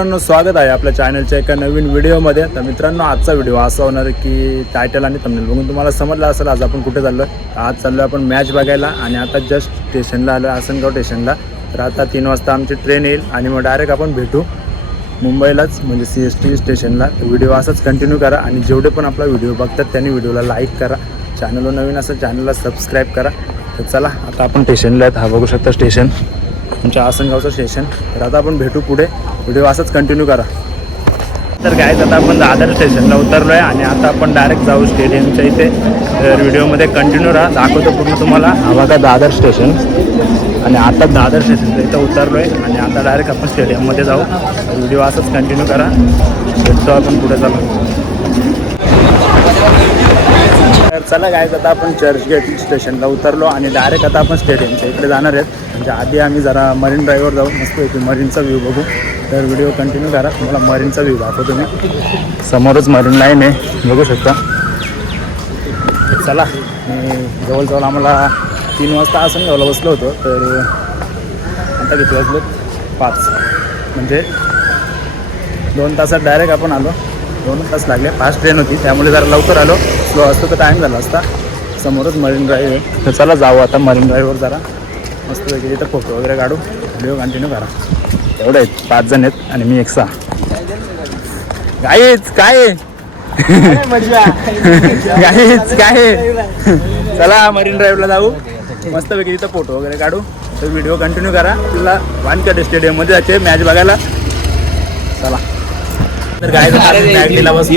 मित्रांनो, स्वागत आहे आपल्या चॅनलच्या एका नवीन व्हिडिओमध्ये. तर मित्रांनो, आजचा व्हिडिओ असा होणार की टायटल आणि थंबनेल बघून तुम्हाला समजलं असेल आज आपण कुठे चाललो. आज चाललो आपण मॅच बघायला आणि आता जस्ट स्टेशनला आलो, आसनगाव स्टेशनला. तर आता 3 वाजता आमची ट्रेन येईल आणि मग डायरेक्ट आपण भेटू मुंबईलाच, म्हणजे CST स्टेशनला. तर व्हिडिओ असाच कंटिन्यू करा आणि जेवढे पण आपला व्हिडिओ बघतात त्यांनी व्हिडिओला लाईक करा. चॅनलवर नवीन असं चॅनलला सबस्क्राईब करा. तर चला आता आपण स्टेशनला आहेत. हा बघू शकता स्टेशन, आमच्या आसनगावचं स्टेशन. तर आता आपण भेटू पुढे, व्हिडिओ असाच कंटिन्यू करा. तर गाईज आता आपण दादर स्टेशनला उतरलो आहे आणि आता आपण डायरेक्ट जाऊ स्टेडियमच्या इथे. तर व्हिडिओमध्ये कंटिन्यू राहा, दाखवतो पूर्ण तुम्हाला. हा बघा दादर स्टेशन आणि आता दादर स्टेशनच्या इथं उतरलो आहे आणि आता डायरेक्ट आपण स्टेडियममध्ये जाऊ. व्हिडिओ असाच कंटिन्यू करा, भेटतो आपण पुढे. तर चला गाईज आता आपण चर्चगेट स्टेशनला उतरलो आणि डायरेक्ट आता आपण स्टेडियमच्या इकडे जाणार आहेत. म्हणजे आधी आम्ही जरा मरीन ड्राईव्हवर जाऊ, मस्त येते मरीनचा व्ह्यू बघू. तर व्हिडिओ कंटिन्यू करा, तुम्हाला मरीनचा व्ह्यू दाखवतो मी. समोरच मरीन लाईन आहे, बघू शकता. चला, मी जवळजवळ आम्हाला 3 वाजता आसनगावला बसलो होतो. तर आता किती वाजले? 5, म्हणजे 2 तासात डायरेक्ट आपण आलो. 2 तास लागले, फास्ट ट्रेन होती त्यामुळे जरा लवकर आलो. स्लो असतो तर टाईम झाला असता. समोरच मरीन ड्राईव्ह आहे. तर चला जाऊ आता मरीन ड्राईव्हवर, जरा मस्त वगैरे तर फोटो वगैरे काढू. व्हिडिओ कंटिन्यू करा. एवढे आहेत, 5 जण आहेत आणि मी एकसा. गाईच काय गाईच काय, चला मरीन ड्राईव्हला जाऊ, मस्त वगैरे तिथं फोटो वगैरे काढू. तर व्हिडिओ कंटिन्यू करा. आपल्याला वानखेडे स्टेडियममध्ये जायचे मॅच बघायला. चला. तर गाईज मॅगडीला बसू,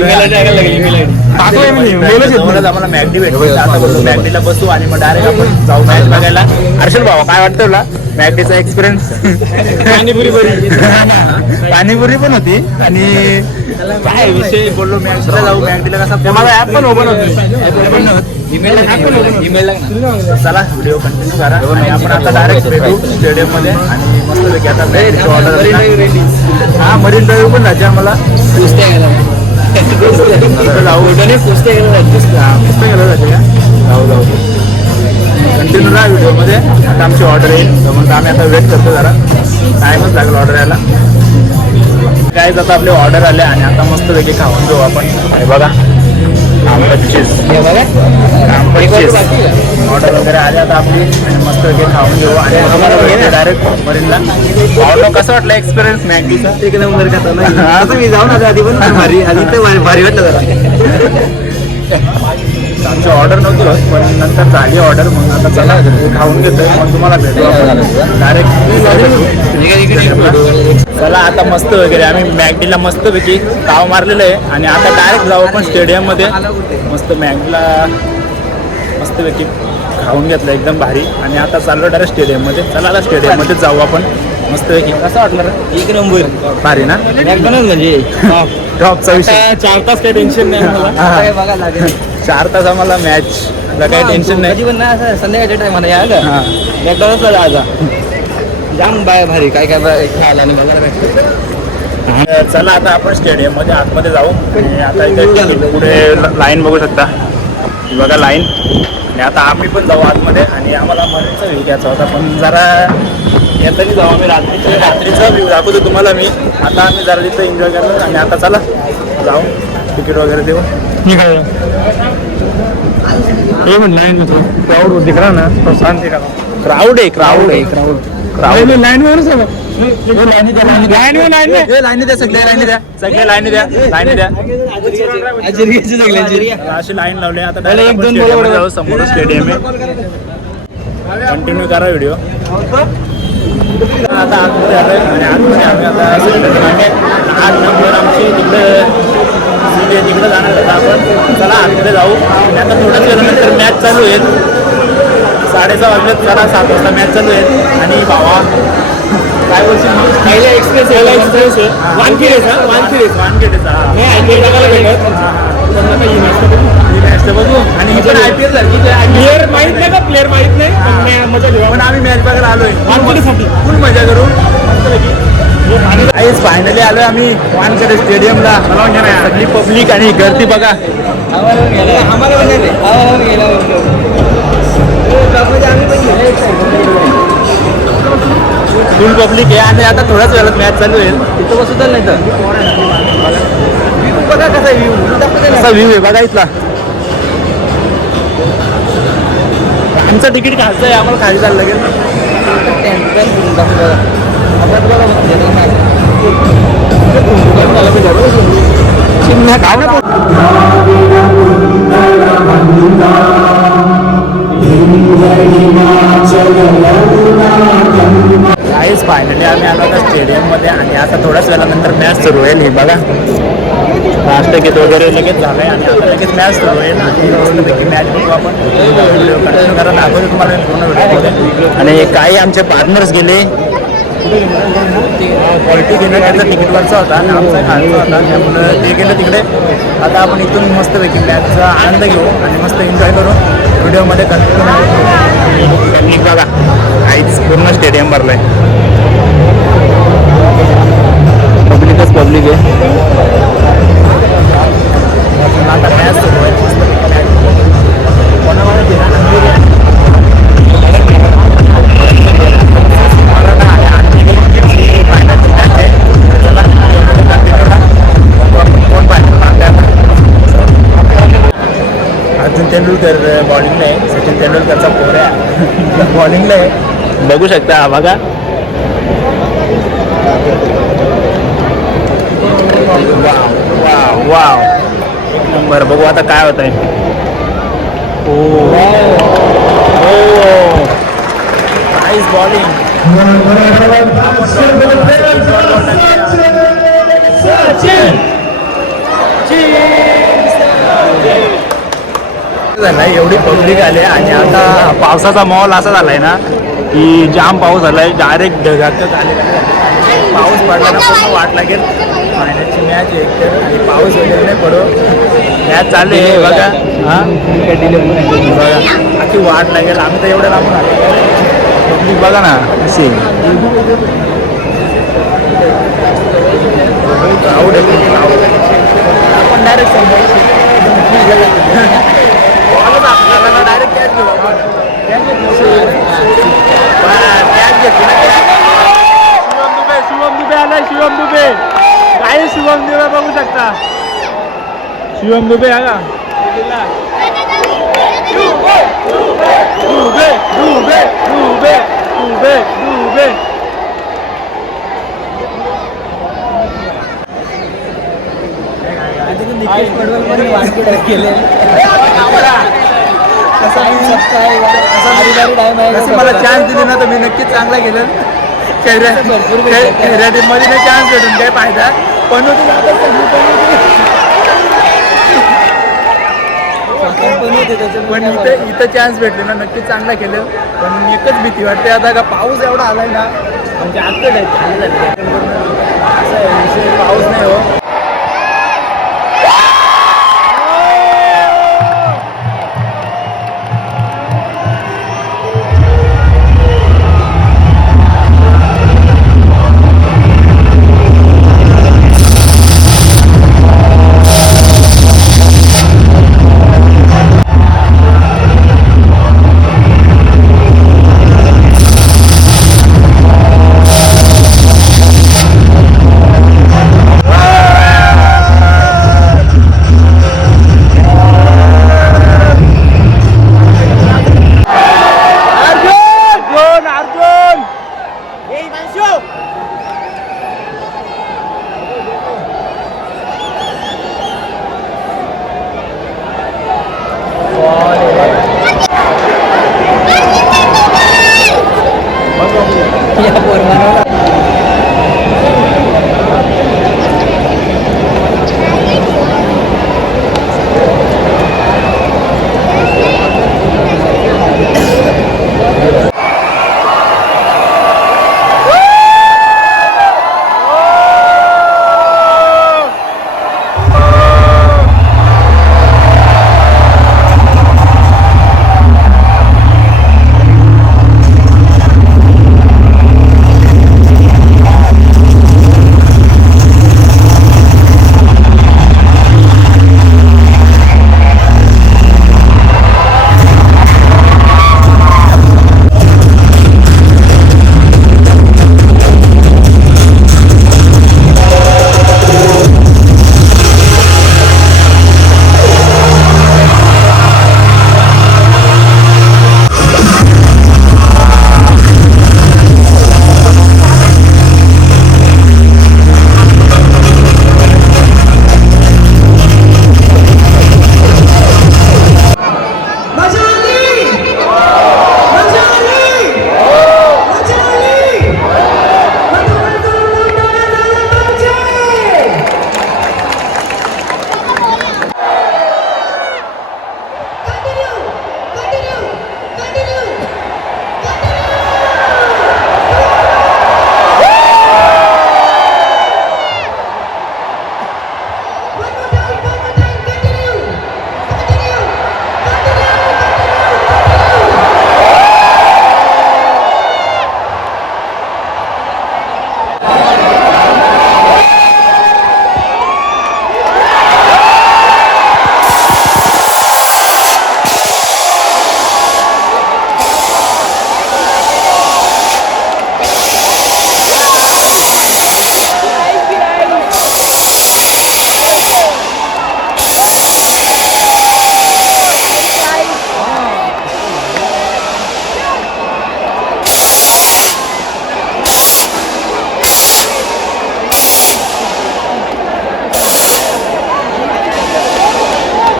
आम्हाला मॅगडी भेटू. आता मॅगडीला बसू आणि मग डायरेक्ट आपण जाऊ मॅच बघायला. हर्षल भावा, काय वाटतं तुला मॅगडीचा एक्सपिरियन्स? पाणीपुरी पण होती आणि काय विषय बोललो, मॅचला जाऊ. मॅगडीला कसा माझा ॲप पण ओपन होतो. चला व्हिडिओ कंटिन्यू करा आणि आपण आता डायरेक्ट भेटू स्टेडियममध्ये. आणि मस्तपैकी आता मॅगडीची ऑर्डर रेडी. हा, मरीन ड्राईव्ह पण जायचे आम्हाला. कंटिन्यू राहा व्हिडिओमध्ये. आता आमची ऑर्डर येईल, म्हणून आम्ही आता वेट करतो. जरा टाईमच लागेल ऑर्डर यायला. गाईज आता आपले ऑर्डर आले आणि आता मस्तपैकी खाऊन घेऊ आपण. हे बघा, चीज ऑर्डर वगैरे आले आता आपली. मस्तपैकी खाऊन घेऊ आणि आम्हाला डायरेक्ट मरीनला. ऑर्डर कसं वाटलं एक्सपिरियन्स मॅगडीचा? एक नंबर खाता ना. आता मी जाऊन आधी पण भारी, आधी तर भारी वाटलं जरा. आमची ऑर्डर नव्हती होत, पण नंतर झाली ऑर्डर. मग आता चला खाऊन घेतोय, मग तुम्हाला भेटू डायरेक्ट. चला आता मस्त वगैरे आम्ही मॅगडीला मस्तपैकी ताव मारलेलं आहे आणि आता डायरेक्ट जाऊ आपण स्टेडियममध्ये. मस्त मॅगडीला मस्तपैकी खाऊन घेतलं एकदम भारी आणि आता चाललो डायरेक्ट स्टेडियममध्ये. चला आता स्टेडियममध्ये जाऊ आपण मस्तपैकी. कसं वाटलं रे? एक नंबर भारी ना, म्हणजे टॉपचा विषय. 4 तास काही टेन्शन नाही बघा लागेल. 4 तास आम्हाला मॅच, काही टेन्शन नाही. पण नाही असं संध्याकाळच्या टायमाला या का मॅकडॉनल्ड्सला जायचा. जाम बाय भारी काय काय खायला आणि बघायला. चला आता आपण स्टेडियममध्ये आतमध्ये जाऊ. आता इथे पुढे लाईन बघू शकता, बघा लाईन. आणि आता आम्ही पण जाऊ आतमध्ये आणि आम्हाला मरीनचा व्ह्यू घ्यायचा होता, पण जरा येताना जाऊ आम्ही. रात्रीचा व्ह्यू दाखवतो तुम्हाला मी. आता आम्ही जरा तिथं एन्जॉय करतो आणि आता चला जाऊ, तिकीट वगैरे देऊ. हे म्हणलं क्राऊड दिखला ना, शांत दिखा. क्राऊड आहे, क्राऊड आहे, क्राऊड. क्राऊड लाईनवरच आहे. लाईनी द्या, सगळे लाईनी द्या, सगळे लाईनी द्या, लाईनी द्या. अशी लाईन लावली. आता जाऊ, समोर स्टेडियम आहे. कंटिन्यू करा व्हिडिओ. आता आतमध्ये आलोय आणि आतमध्ये आम्ही आता 8 नंबर आमची तिकडे जाणार होता आपण. चला आतमध्ये जाऊ आणि आता थोड्याच वेळानंतर मॅच चालू आहे. 6:30 वाजलेत. चला 7 वाजता मॅच चालू आहे. आणि भावा काय बोलशील? पहिला एक्सप्रेस आहे वानखेडेचा. बघू. आणि ही पण IPL सारखी प्लेअर माहित नाही का, प्लेअर माहित नाही, पण मजा घेऊ. पण आम्ही मॅच बघायला आलोय वानखेडेसाठी, फुल मजा करू. आईच फायनली आलोय आम्ही वानखेडे स्टेडियमला. सगळी पब्लिक आणि गर्दी बघा. फुल पब्लिक आहे आणि आता थोड्याच वेळात मॅच चालू होईल. तिथं बसू चाल नाही तर व्ह्यू बघा कसा व्ह्यू कसा व्ह्यू आहे बघा इथला. आमचं तिकीट खायचं आहे, आम्हाला खाली जायला लागेल. चिमण्या खाऊ ना. काहीच फायनली आम्ही आलो होतो स्टेडियममध्ये आणि आता थोड्याच वेळानंतर मॅच सुरू होईल. ही बघा राष्ट्रगीत वगैरे लगेच झालं आहे आणि आता लगेच मॅच सुरू होईल आणि मस्तपैकी मॅच बघू आपण. व्हिडिओ कंटिन्यू करा, दाखवतो तुम्हाला पूर्ण व्हिडिओमध्ये. आणि काही आमचे पार्टनर्स गेले क्वालिटी घेणं, त्यांचा तिकीटवरचा होता आणि आमचा खायचा होता, त्यामुळं ते गेलं तिकडे. आता आपण इथून मस्तपैकी मॅचचा आनंद घेऊ आणि मस्त एन्जॉय करू. व्हिडिओमध्ये कंटिन्यू बघा. काहीच पूर्ण स्टेडियम भरलं आहे, पब्लिकच पब्लिक आहे. आता मॅच सुरू आहे, मस्तपैकी मॅच अर्जुन तेंडुलकर बॉलिंगला आहे, सचिन तेंडुलकरचा पोऱ्या बॉलिंगला आहे, बघू शकता बघा. वाव वाव एक नंबर. बघू आता काय होत आहे. Nice bowling. झालाय एवढी पब्लिक आली आणि आता पावसाचा माहोल असा झालाय ना की जाम पाऊस झालाय, डायरेक्ट ढगातच आलेला आहे. पाऊस पडला ना पूर्ण वाट लागेल. फायनलची मॅच आहे एकतर आणि पाऊस वगैरे नाही पडो, मॅच चालू आहे बघा. हां बघा अशी वाट लागेल. आम्ही तर एवढं लांबून आलो, पब्लिक बघा ना कशी क्राऊड आहे. आपण डायरेक्ट आपल्याला डायरेक्ट कॅच घेऊ आपण. शिवम दुबे आलाय. शिवम दुबे काय शिवम दुबे बघू शकता. शिवम दुबे आला. दुबे दुबे दुबे दुबे दुबे मला चान्स दिले ना तर मी नक्कीच चांगला गेलं. खैऱ्या टीममध्ये नाही चान्स भेटून काय फायदा. पण इथं चान्स भेटले ना नक्कीच चांगला केलं. पण एकच भीती वाटते आता का पाऊस एवढा आलाय ना म्हणजे आता पाऊस नाही हो.